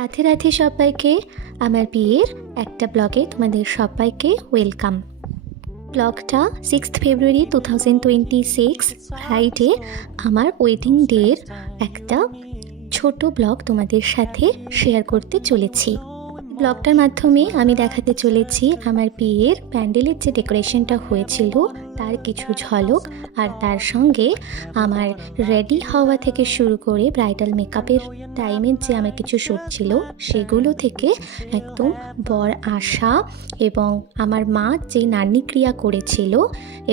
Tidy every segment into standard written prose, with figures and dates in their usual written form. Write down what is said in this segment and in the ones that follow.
রাধে রাধে সবাইকে। আমার বিয়ের একটা ব্লগে তোমাদের সবাইকে ওয়েলকাম। ব্লগটা 6 ফেব্রুয়ারি 2026 ফ্রাইডে আমার ওয়েডিং ডের একটা ছোট ব্লগ তোমাদের সাথে শেয়ার করতে চলেছি। ব্লগটার মাধ্যমে আমি দেখাতে চলেছি আমার বিয়ের প্যান্ডেলের যে ডেকোরেশনটা হয়েছিল তার কিছু ঝলক, আর তার সঙ্গে আমার রেডি হওয়া থেকে শুরু করে ব্রাইডাল মেকআপের টাইমের যে আমার কিছু শ্যুট ছিল সেগুলো থেকে একদম বর আসা এবং আমার মা যে নারী ক্রিয়া করেছিল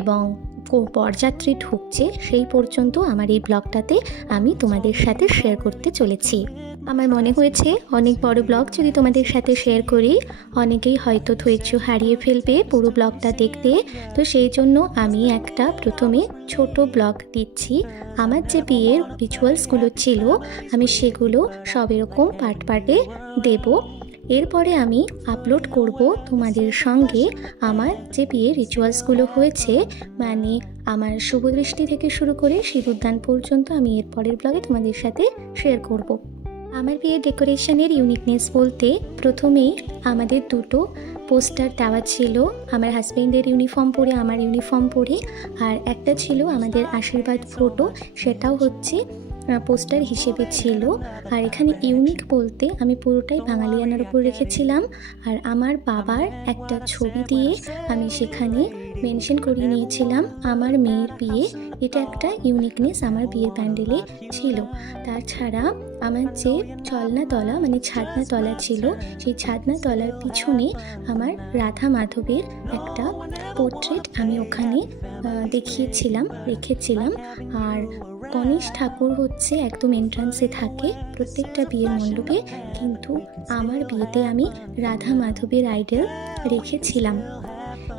এবং বরযাত্রী ঢুকছে সেই পর্যন্ত আমার এই ব্লগটাতে আমি তোমাদের সাথে শেয়ার করতে চলেছি। আমার মনে হয়েছে অনেক বড় ব্লগ যদি তোমাদের সাথে শেয়ার করি অনেকেই হয়তো ধৈর্য হারিয়ে ফেলবে পুরো ব্লগটা দেখতে, তো সেই জন্য আমি একটা প্রথমে ছোট ব্লগ দিচ্ছি। আমার যে বিয়ের রিচুয়ালসগুলো ছিল আমি সেগুলো সব এরকম পার্ট পার্টে দেব। এরপরে আমি আপলোড করব তোমাদের সঙ্গে আমার যে বিয়ের রিচুয়ালসগুলো হয়েছে, মানে আমার শুভদৃষ্টি থেকে শুরু করে সিঁদুরদান পর্যন্ত আমি এরপরের ব্লগে তোমাদের সাথে শেয়ার করব। আমার বিয়ের ডেকোরেশনের ইউনিকনেস বলতে প্রথমেই আমাদের দুটো পোস্টার দেওয়া ছিল, আমার হাজব্যান্ডের ইউনিফর্ম পরে আমার ইউনিফর্ম পরে, আর একটা ছিল আমাদের আশীর্বাদ ফটো, সেটাও হচ্ছে পোস্টার হিসেবে ছিল। আর এখানে ইউনিক বলতে আমি পুরোটাই বাঙালিয়ানার উপর রেখেছিলাম, আর আমার বাবার একটা ছবি দিয়ে আমি সেখানে মেনশন করিয়ে নিয়েছিলাম আমার মেয়ের বিয়ে। এটা একটা ইউনিকনেস আমার বিয়ের প্যান্ডেলে ছিল। তাছাড়া আমার যে চলনা তলা মানে ছাদনা তলা ছিল, সেই ছাদনা তলার পিছনে আমার রাধা মাধবের একটা পোর্ট্রেট আমি ওখানে রেখেছিলাম। আর গণেশ ঠাকুর হচ্ছে একদম এন্ট্রান্সে থাকে প্রত্যেকটা বিয়ের মণ্ডপে, কিন্তু আমার বিয়েতে আমি রাধা মাধবের আইডল রেখেছিলাম।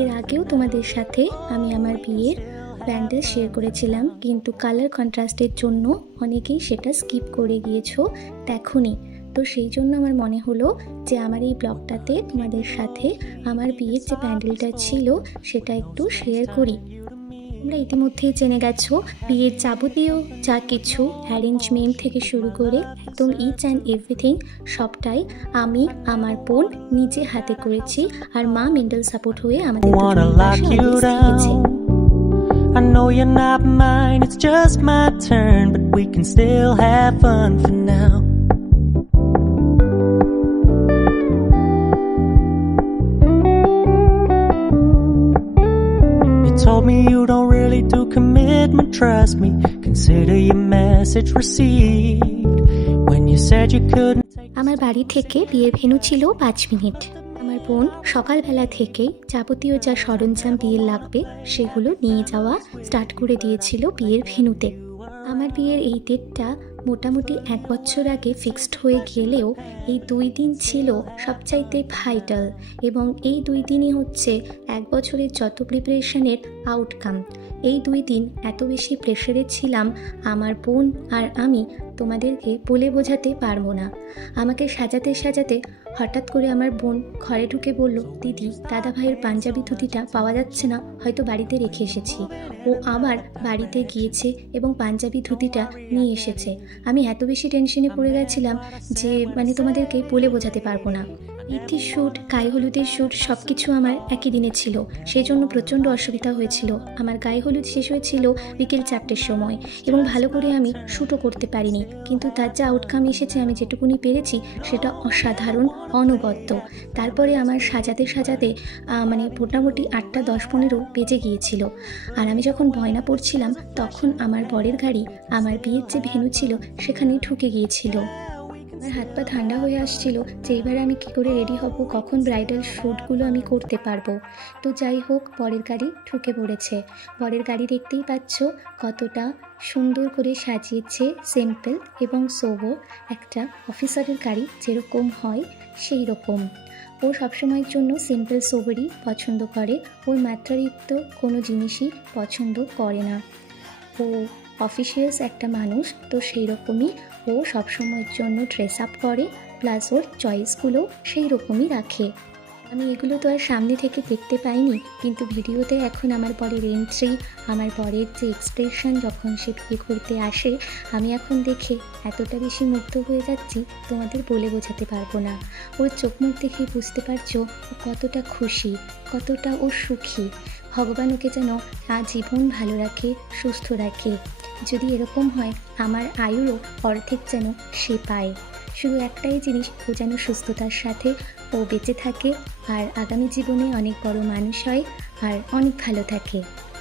এর আগেও তোমাদের সাথে আমি আমার বিয়ের প্যান্ডেল শেয়ার করেছিলাম, কিন্তু কালার কন্ট্রাস্টের জন্য অনেকেই সেটা স্কিপ করে গিয়েছো, দেখোনি। তো সেই জন্য আমার মনে হলো যে আমার এই ব্লগটাতে তোমাদের সাথে আমার বিয়ের যে প্যান্ডেলটা ছিল সেটা একটু শেয়ার করি। তোমরা ইতিমধ্যেই জেনে গেছো বিয়ের যাবতীয় যা কিছু অ্যারেঞ্জমেন্ট থেকে শুরু করে একদম ইচ অ্যান্ড এভরিথিং সবটাই আমি আমার বোন নিজে হাতে করেছি, আর মা মেন্টাল সাপোর্ট হয়ে আমাদের থেকেছে। I know you're not mine, it's just my turn, but we can still have fun for now. You told me you don't really do commitment, trust me, consider your message received. When you said you couldn't take... আমার বাড়ি থেকে বিয়ের venue ছিল 5 minute. আমার বোন সকালবেলা থেকেই যাবতীয় যা সরঞ্জাম বিয়ের লাগবে সেগুলো নিয়ে যাওয়া স্টার্ট করে দিয়েছিল বিয়ের ভেন্যুতে। আমার বিয়ের এই ডেটটা মোটামুটি 1 বছর আগে ফিক্সড হয়ে গেলেও এই 2 দিন ছিল সবচাইতে ভাইটাল, এবং এই 2 দিনই হচ্ছে 1 বছরের যত প্রিপারেশনের আউটকাম। এই 2 দিন এত বেশি প্রেশারে ছিলাম আমার বোন আর আমি তোমাদেরকে বলে বোঝাতে পারবো না। আমাকে সাজাতে সাজাতে হঠাৎ করে আমার বোন ঘরে ঢুকে বলল, দিদি দাদা ভাইয়ের পাঞ্জাবি ধুতিটা পাওয়া যাচ্ছে না, হয়তো বাড়িতে রেখে এসেছি। ও আবার বাড়িতে গিয়েছে এবং পাঞ্জাবি ধুতিটা নিয়ে এসেছে। আমি এত বেশি টেনশনে পড়ে গেছিলাম যে মানে তোমাদেরকে বলে বোঝাতে পারবো না। ইতির শ্যুট, গায়ে হলুদের শ্যুট সব কিছু আমার একই দিনে ছিল, সেই জন্য প্রচণ্ড অসুবিধা হয়েছিল। আমার গায়ে হলুদ শেষ হয়েছিল বিকেল 4টের সময় এবং ভালো করে আমি শ্যুটও করতে পারিনি, কিন্তু তার যা আউটকাম এসেছে আমি যেটুকুনি পেরেছি সেটা অসাধারণ, অনবদ্য। তারপরে আমার সাজাতে সাজাতে মানে মোটামুটি 8টা 10-15 বেজে গিয়েছিল। আর আমি যখন বয়না পড়ছিলাম তখন আমার বরের গাড়ি আমার বিয়ের যে ভেন্যু ছিল সেখানে ঢুকে গিয়েছিল। আমার হাত পা ঠান্ডা হয়ে আসছিল যে এবারে আমি কী করে রেডি হব, কখন ব্রাইডাল শ্যুটগুলো আমি করতে পারবো। তো যাই হোক, বরের গাড়ি ঢুকে পড়েছে। বরের গাড়ি দেখতেই পাচ্ছ কতটা সুন্দর করে সাজিয়েছে, সিম্পল এবং সোবর, একটা অফিসারের গাড়ি যেরকম হয় সেই রকম। ও সবসময়ের জন্য সিম্পল সোবরই পছন্দ করে, ওর মাত্রাতিরিক্ত কোনো জিনিসই পছন্দ করে না। ও অফিসিয়াস একটা মানুষ, তো সেই রকমই ও সবসময়ের জন্য ড্রেস আপ করে, প্লাস ওর চয়েসগুলো সেই রকমই রাখে। আমি এগুলো তো আর সামনে থেকে দেখতে পাইনি, কিন্তু ভিডিওতে এখন আমার বরের এন্ট্রি, আমার বরের যে এক্সপ্রেশন যখন সে বিয়ে করতে আসে, আমি এখন দেখে এতটা বেশি মুগ্ধ হয়ে যাচ্ছি তোমাদের বলে বোঝাতে পারবো না। ওর চোখ মুখ দেখেই বুঝতে পারছো ও কতটা খুশি, কতটা ও সুখী। ভগবান ওকে যেন আজীবন ভালো রাখে, সুস্থ রাখে। যদি এরকম হয় আমার আয়ুরও অর্ধেক যেন সে পায়। শুধু একটাই জিনিস, ও যেন সুস্থতার সাথে ও বেঁচে থাকে আর আগামী জীবনে অনেক বড় মানুষ হয় আর অনেক ভালো থাকে।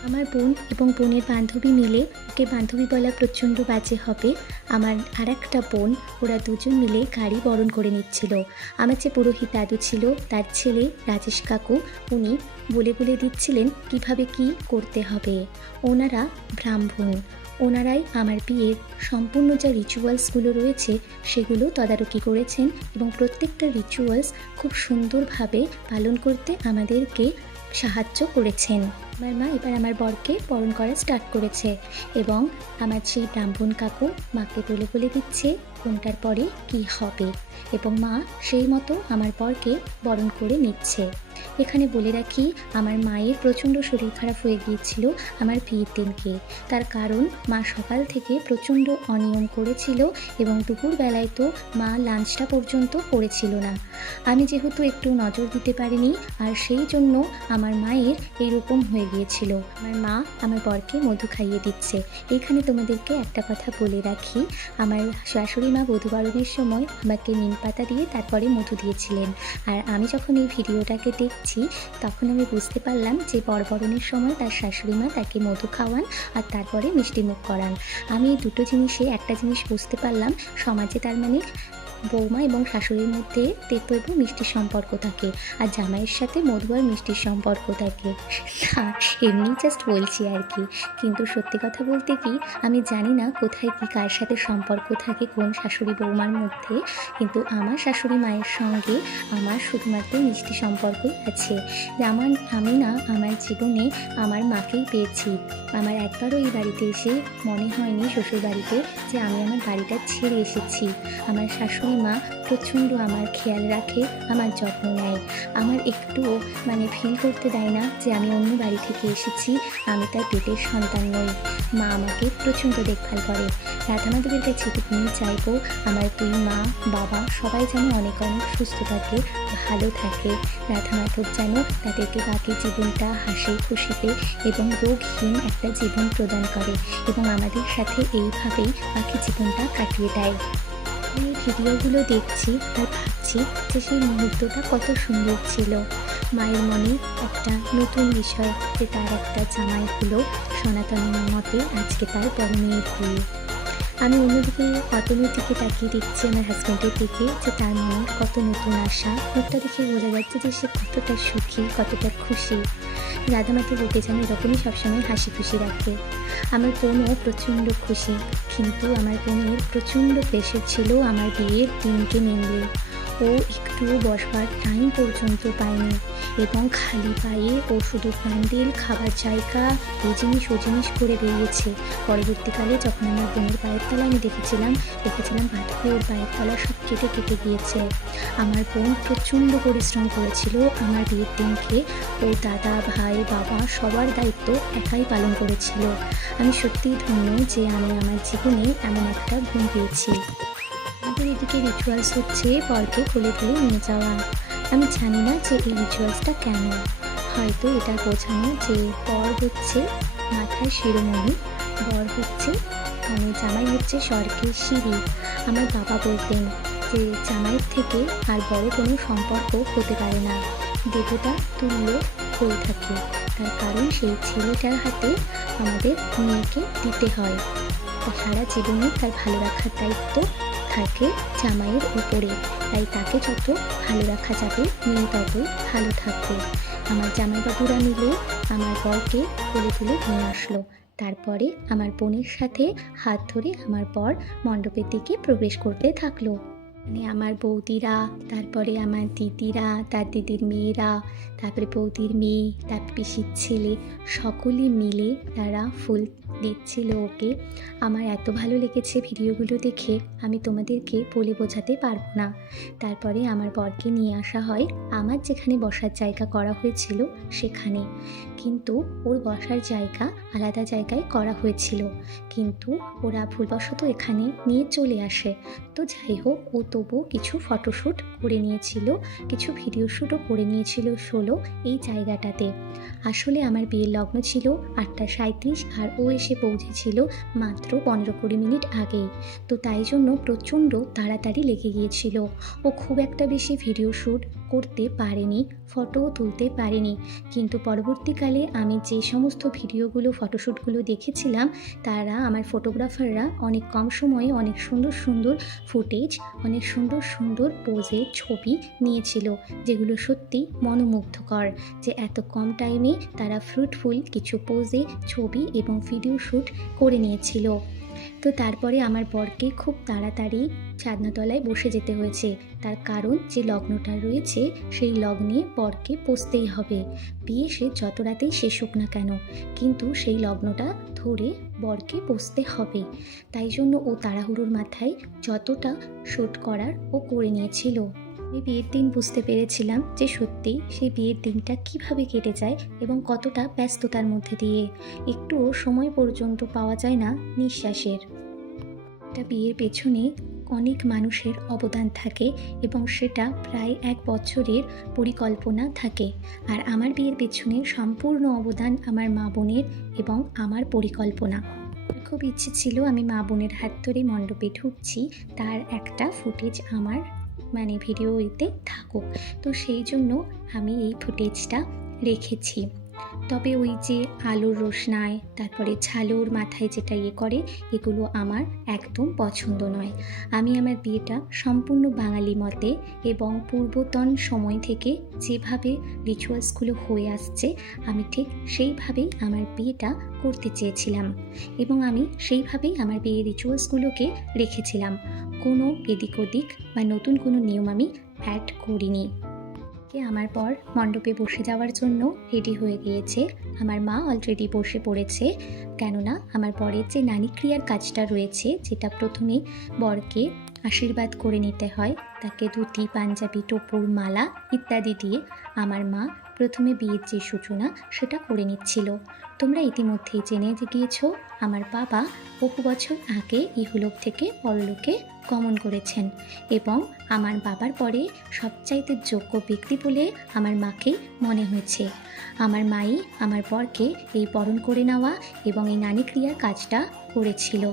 আমার বোন এবং বোনের বান্ধবী মিলে, ওকে বান্ধবী বলা প্রচণ্ড বাজে হবে, আমার আর একটা বোন, ওরা দুজন মিলে গাড়ি বরণ করে নিচ্ছিল। আমার যে পুরোহিত দাদু ছিল তার ছেলে রাজেশ কাকু, উনি বলে বলে দিচ্ছিলেন কিভাবে কি করতে হবে। ওনারা ব্রাহ্মণ, ওনারাই আমার বিয়ের সম্পূর্ণ যা রিচুয়ালসগুলো রয়েছে সেগুলো তদারকি করেছেন এবং প্রত্যেকটা রিচুয়ালস খুব সুন্দরভাবে পালন করতে আমাদেরকে সাহায্য করেছেন। আমার মা এবার আমার বরকে বরণ করা স্টার্ট করেছে এবং আমার সেই ব্রাহ্মণ কাকু মাকে বলে বলে দিচ্ছে কোনটার পরে কি হবে এবং মা সেই মতো আমার বরকে বরণ করে নিচ্ছে। এখানে বলে রাখি, আমার মায়ের প্রচণ্ড শরীর খারাপ হয়ে গিয়েছিল আমার বিয়ের দিনকে। তার কারণ মা সকাল থেকে প্রচণ্ড অনিয়ম করেছিল এবং দুপুরবেলায় তো মা লাঞ্চটা পর্যন্ত করেছিল না। আমি যেহেতু একটু নজর দিতে পারিনি আর সেই জন্য আমার মায়ের এইরকম হয়ে গিয়েছিল। আমার মা আমার বরকে মধু খাইয়ে দিচ্ছে। এইখানে তোমাদেরকে একটা কথা বলে রাখি, আমার শাশুড়ি মা বধূবরণের সময় আমাকে নিম পাতা দিয়ে তারপরে মধু দিয়েছিলেন। আর আমি যখন এই ভিডিওটাকে দেখছি তখন আমি বুঝতে পারলাম যে বরবরণের সময় তার শাশুড়ি মা তাকে মধু খাওয়ান আর তারপরে মিষ্টি মুখ করান। আমি এই দুটো জিনিসে একটা জিনিস বুঝতে পারলাম, সমাজে তার মানে বৌমা এবং শাশুড়ির মধ্যে তেতো এবং মিষ্টির সম্পর্ক থাকে আর জামাইয়ের সাথে মধু আর মিষ্টির সম্পর্ক থাকে না, এমনি জাস্ট বলছি আর কি। কিন্তু সত্যি কথা বলতে কি, আমি জানি না কোথায় কি কার সাথে সম্পর্ক থাকে কোন শাশুড়ি বৌমার মধ্যে, কিন্তু আমার শাশুড়ি মায়ের সঙ্গে আমার শুধুমাত্র মিষ্টি সম্পর্কই আছে। যেমন আমি না আমার জীবনে আমার মাকেই পেয়েছি। আমার একবারও এই বাড়িতে এসে মনে হয়নি শ্বশুর বাড়িতে যে আমি আমার বাড়িটা ছেড়ে এসেছি। আমার শাশুড়ি মা প্রচণ্ড আমার খেয়াল রাখে, আমার যত্ন নেয়, আমার একটুও মানে ফিল করতে দেয় না যে আমি অন্য বাড়ি থেকে এসেছি, আমি তার পেটের সন্তান নই। মা আমাকে প্রচণ্ড দেখভাল করে। রাধামাধবের কাছে এটুকুনি চাইবো, আমার দুই মা বাবা সবাই যেন অনেক অনেক সুস্থ থাকে, ভালো থাকে। রাধামাধব যেন তাদেরকে বাকি জীবনটা হাসি খুশিতে এবং রোগহীন একটা জীবন প্রদান করে এবং আমাদের সাথে এইভাবেই বাকি জীবনটা কাটিয়ে দেয়। এই ভিডিওগুলো দেখছি আর ভাবছি যে সেই মুহূর্তটা কত সুন্দর ছিল। মায়ের মনে একটা নতুন বিষয় যে তার একটা জামাই হলো, সনাতনী মতে আজকে তার বড় মেয়ের বিয়ে। আমি অন্যদিকে অতনুর দিকে তাকিয়ে দেখছি আমার হাজব্যান্ডের দিকে, যে তার মনে কত নতুন আশা। মুখটা দেখে বোঝা যাচ্ছে যে সে কতটা সুখী, কতটা খুশি। রাধামাধব ওকে যেন এরকমই সবসময় হাসি খুশি রাখে। আমার বোনও প্রচণ্ড খুশি, কিন্তু আমার বোনের প্রচণ্ড প্রেশার ছিল আমার বিয়ের দিনকে মেনলি। ও একটুও বসবার টাইম পর্যন্ত পায়নি এবং খালি পায়ে ও শুধু প্যান্ডেল, খাবার জায়গা, এই জিনিস ও জিনিস করে বেরিয়েছে। পরবর্তীকালে যখন আমার বোনের পায়ের তলা আমি দেখেছিলাম বাঁধবে ওর পায়ের তলা সব কেটে কেটে গিয়েছে। আমার বোন প্রচণ্ড পরিশ্রম করেছিল আমার বিয়ের দিনকে। ও দাদা, ভাই, বাবা সবার দায়িত্ব একাই পালন করেছিল। আমি সত্যিই ধন্য যে আমি আমার জীবনে এমন একটা বোন পেয়েছি। আমাদের এদিকে রিচুয়ালস হচ্ছে বরকে কোলে তুলে নিয়ে যাওয়া। আমি জানি না যে এই রিচুয়ালসটা কেন, হয়তো এটা বোঝানো যে বর হচ্ছে মাথায় শিরোমণি, বর হচ্ছে মানে জামাই হচ্ছে স্বর্গের সিঁড়ি। আমার বাবা বলতেন যে জামাইয়ের থেকে আর বড় কোনো সম্পর্ক হতে পারে না, দেবতা তুল্য হয়ে থাকে। তার কারণ সেই ছেলেটার হাতে আমাদের মেয়েকে দিতে হয়, সারা জীবনে তার ভালো রাখার দায়িত্ব থাকে জামাইয়ের উপরে। তাই তাকে যত ভালো রাখা যাবে মেয়ে ততই ভালো থাকবে। আমার জামাইবাবুরা মিলে আমার বরকে কোলে তুলে নিয়ে আসলো। তারপরে আমার বোনের সাথে হাত ধরে আমার বর মণ্ডপের দিকে প্রবেশ করতে থাকলো। মানে আমার বৌদিরা, তারপরে আমার দিদিরা, তার দিদির মেয়েরা, তারপরে বৌদির মেয়ে, তার পিসির ছেলে, সকলে মিলে তারা ফুল দিচ্ছিল ওকে। আমার এত ভালো লেগেছে ভিডিওগুলো দেখে, আমি তোমাদেরকে বলে বোঝাতে পারবো না। তারপরে আমার বরকে নিয়ে আসা হয় আমার যেখানে বসার জায়গা করা হয়েছিল সেখানে, কিন্তু ওর বসার জায়গা আলাদা জায়গায় করা হয়েছিল, কিন্তু ওরা ভুলবশত এখানে নিয়ে চলে আসে। তো যাই হোক, ও তবুও কিছু ফটোশ্যুট করে নিয়েছিল, কিছু ভিডিও শ্যুটও করে নিয়েছিল এই জায়গাটাতে। আসলে আমার বিয়ের লগ্ন ছিল 8:37 আর ও এসে পৌঁছেছিল মাত্র 15-20 মিনিট আগেই। তো তাই জন্য প্রচণ্ড তাড়াতাড়ি লেগে গিয়েছিল। ও খুব একটা বেশি ভিডিও শ্যুট করতে পারেনি, ফটোও তুলতে পারেনি, কিন্তু পরবর্তীকালে আমি যে সমস্ত ভিডিওগুলো ফটোশ্যুটগুলো দেখেছিলাম, তারা আমার ফটোগ্রাফাররা অনেক কম সময়ে অনেক সুন্দর সুন্দর ফুটেজ, অনেক সুন্দর সুন্দর পোজের ছবি নিয়েছিল, যেগুলো সত্যি মনোমুগ্ধকর, যে এত কম টাইমে তারা ফ্রুটফুল কিছু পোজে ছবি এবং ভিডিও শ্যুট করে নিয়েছিল। তো তারপরে আমার বরকে খুব তাড়াতাড়ি ছাদনাতলায় বসে যেতে হয়েছে, তার কারণ যে লগ্নটা রয়েছে সেই লগ্নে বরকে পৌঁছতেই হবে। বিয়ে সে যত রাতেই শেষ হোক না কেন, কিন্তু সেই লগ্নটা ধরে বরকে পৌঁছতে হবে। তাই জন্য ও তাড়াহুড়োর মাথায় যতটা শ্যুট করার ও করে নিয়েছিল। আমি বিয়ের দিন বুঝতে পেরেছিলাম যে সত্যি সেই বিয়ের দিনটা কিভাবে কেটে যায় এবং কতটা ব্যস্ততার মধ্যে দিয়ে, একটুও সময় পর্যন্ত পাওয়া যায় না নিঃশ্বাসের। একটা বিয়ের পেছনে অনেক মানুষের অবদান থাকে এবং সেটা প্রায় 1 বছরের পরিকল্পনা থাকে। আর আমার বিয়ের পেছনে সম্পূর্ণ অবদান আমার মা বোনের এবং আমার পরিকল্পনা। খুব ইচ্ছে ছিল আমি মা বোনের হাত ধরে মণ্ডপে ঢুকছি, তার একটা ফুটেজ আমার ভিডিওতে থাকুক। তো সেই জন্য আমি এই ফুটেজটা রেখেছি। তবে ওই যে আলোর রোশনায়, তারপরে ঝালোর মাথায় যেটা করে, এগুলো আমার একদম পছন্দ নয়। আমি আমার বিয়েটা সম্পূর্ণ বাঙালি মতে এবং পূর্বতন সময় থেকে যেভাবে রিচুয়ালসগুলো হয়ে আসছে, আমি ঠিক সেইভাবেই আমার বিয়েটা করতে চেয়েছিলাম এবং আমি সেইভাবেই আমার বিয়ের রিচুয়ালসগুলোকে রেখেছিলাম। কোনো এদিক ওদিক বা নতুন কোনো নিয়ম আমি অ্যাড করিনি। আমার পর মণ্ডপে বসে যাওয়ার জন্য রেডি হয়ে গিয়েছে। আমার মা অলরেডি বসে পড়েছে, কেননা আমার বরের যে নানিক্রিয়ার কাজটা রয়েছে, যেটা প্রথমে বরকে আশীর্বাদ করে নিতে হয়, তাকে ধুতি, পাঞ্জাবি, টোপর, মালা ইত্যাদি দিয়ে আমার মা প্রথমে বিয়ের যে সূচনা সেটা করে নিচ্ছিল। তোমরা ইতিমধ্যেই জেনে গিয়েছ আমার বাবা বহু বছর আগে ইহলোক থেকে পরলোকে গমন করেছেন এবং আমার বাবার পরে সবচাইতে যোগ্য ব্যক্তি বলে আমার মাকে মনে হয়েছে। আমার মাই আমার বরকে এই বরণ করে নেওয়া এবং এই নানিক্রিয়ার কাজটা করেছিল।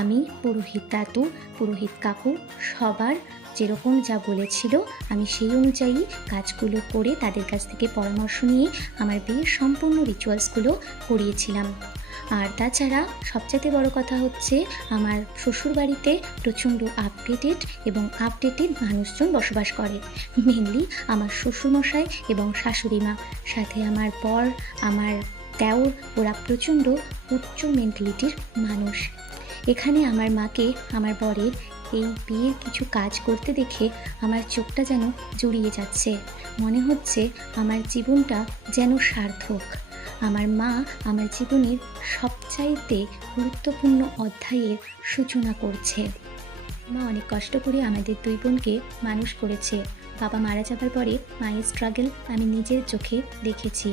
আমি পুরোহিত দাদু, পুরোহিত কাকু সবার যেরকম যা বলেছিল, আমি সেই অনুযায়ী কাজগুলো করে তাদের কাছ থেকে পরামর্শ নিয়ে আমার বিয়ের সম্পূর্ণ রিচুয়ালসগুলো করিয়েছিলাম। আর তাছাড়া সবচেয়ে বড় কথা হচ্ছে, আমার শ্বশুরবাড়িতে প্রচণ্ড আপডেটেড মানুষজন বসবাস করে। মেনলি আমার শ্বশুরমশাই এবং শাশুড়ি মা, সাথে আমার বর, আমার দেওর, ওরা প্রচণ্ড উচ্চ মেন্টালিটির মানুষ। এখানে আমার মাকে আমার বরের এই বিয়ের কিছু কাজ করতে দেখে আমার চোখটা যেন জুড়িয়ে যাচ্ছে, মনে হচ্ছে আমার জীবনটা যেন সার্থক। আমার মা আমার জীবনের সবচাইতে গুরুত্বপূর্ণ অধ্যায়ের সূচনা করছে। মা অনেক কষ্ট করে আমাদের 2 বোনকে মানুষ করেছে। বাবা মারা যাবার পরে মায়ের স্ট্রাগল আমি নিজের চোখে দেখেছি।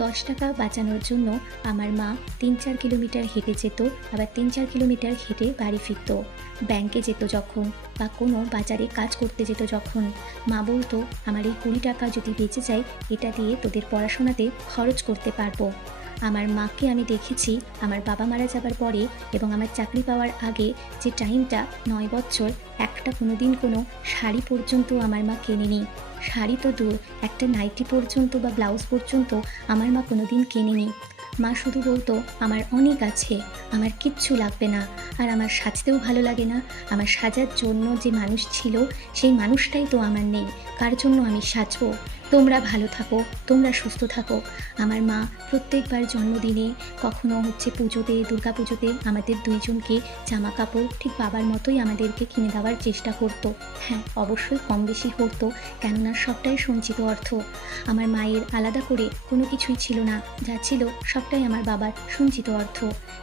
10 টাকা বাঁচানোর জন্য আমার মা 3-4 কিলোমিটার হেঁটে যেত, আবার 3-4 কিলোমিটার হেঁটে বাড়ি ফিরত। ব্যাংকে যেত যখন বা কোনো বাজারে কাজ করতে যেত যখন, মা বলতো আমার এই 20 টাকা যদি বেঁচে যায়, এটা দিয়ে তোদের পড়াশোনাতে খরচ করতে পারবো। আমার মাকে আমি দেখেছি আমার বাবা মারা যাবার পরে এবং আমার চাকরি পাওয়ার আগে যে টাইমটা 9 বছর, একটা কোনো দিন কোনো শাড়ি পর্যন্ত আমার মা কেনেনি। শাড়ি তো দূর, একটা নাইটি পর্যন্ত বা ব্লাউজ পর্যন্ত আমার মা কোনো দিন কেনেনি। মা শুধু বলতো আমার অনেক আছে, আমার কিচ্ছু লাগবে না, আর আমার সাজতেও ভালো লাগে না। আমার সাজার জন্য যে মানুষ ছিল সেই মানুষটাই তো আমার নেই, কার জন্য আমি সাজবো? তোমরা ভালো থাকো, তোমরা সুস্থ থাকো। আমার মা প্রত্যেকবার জন্মদিনে, কখনো পুজোতে, দুর্গা পুজোতে আমাদের দুইজনকে জামা কাপড় ঠিক বাবার মতোই আমাদেরকে কিনে দেওয়ার চেষ্টা করতো। হ্যাঁ, অবশ্যই কম বেশি হতো, কেননা সবটাই সঞ্চিত অর্থ। আমার মায়ের আলাদা করে কোনো কিছুই ছিল না, যা ছিল সবটাই আমার বাবার সঞ্চিত অর্থ।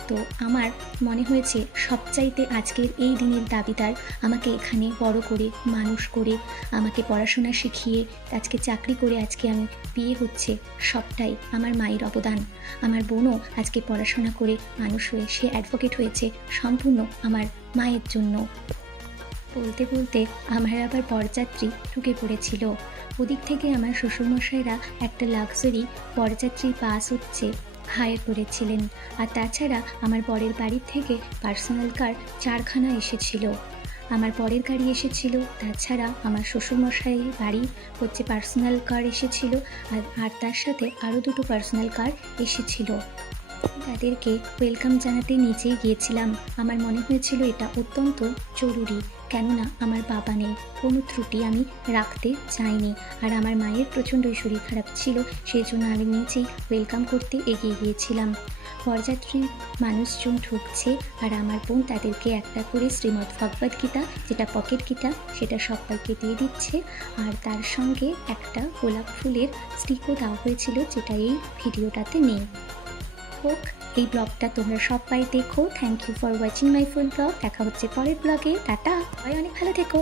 তো আমার মনে হয়েছে সবচাইতে আজকের এই দিনের দাবিদার আমাকে এখানে বড় করে, মানুষ করে, আমাকে পড়াশোনা শিখিয়ে আজকে চাকরি করে আজকে আমি বিয়ে হচ্ছে, সবটাই আমার মায়ের অবদান। আমার বোনও আজকে পড়াশোনা করে মানুষ হয়ে সে অ্যাডভোকেট হয়েছে, সম্পূর্ণ আমার মায়ের জন্য। বলতে বলতে আমার আবার বরযাত্রী ঢুকে পড়েছিল। ওদিক থেকে আমার শ্বশুরমশাইরা একটা লাক্সারি বরযাত্রী বাস হায়ার করেছিলেন। আর তাছাড়া আমার বরের বাড়ির থেকে পার্সোনাল কার 4খানা এসেছিল। আমার বরের গাড়ি এসেছিল, তাছাড়া আমার শ্বশুরমশাই বাড়ি পার্সোনাল কার এসেছিল, আর তার সাথে আরও 2টো পার্সোনাল কার এসেছিল। তাদেরকে ওয়েলকাম জানাতে নিচেই গিয়েছিলাম। আমার মনে হয়েছিল এটা অত্যন্ত জরুরি, কেননা আমার বাবা নেই, কোনো ত্রুটি আমি রাখতে চাইনি। আর আমার মায়ের প্রচণ্ডই শরীর খারাপ ছিল, সেই জন্য আমি নিচেই ওয়েলকাম করতে এগিয়ে গিয়েছিলাম। বরযাত্রী মানুষজন ঢুকছে, আর আমার বোন তাদেরকে একটা করে শ্রীমদ্ ভগবদ্ গীতা, যেটা পকেট গীতা, সেটা সবাইকে দিয়ে দিচ্ছে। আর তার সঙ্গে একটা গোলাপ ফুলের স্টিকও দেওয়া হয়েছিল, যেটা এই ভিডিওটাতে নেই। হোক, এই ব্লগটা তোমরা সবাই দেখো। Thank you for watching my full blog. দেখা হচ্ছে পরের ব্লগে। টাটা, সবাই অনেক ভালো থেকো।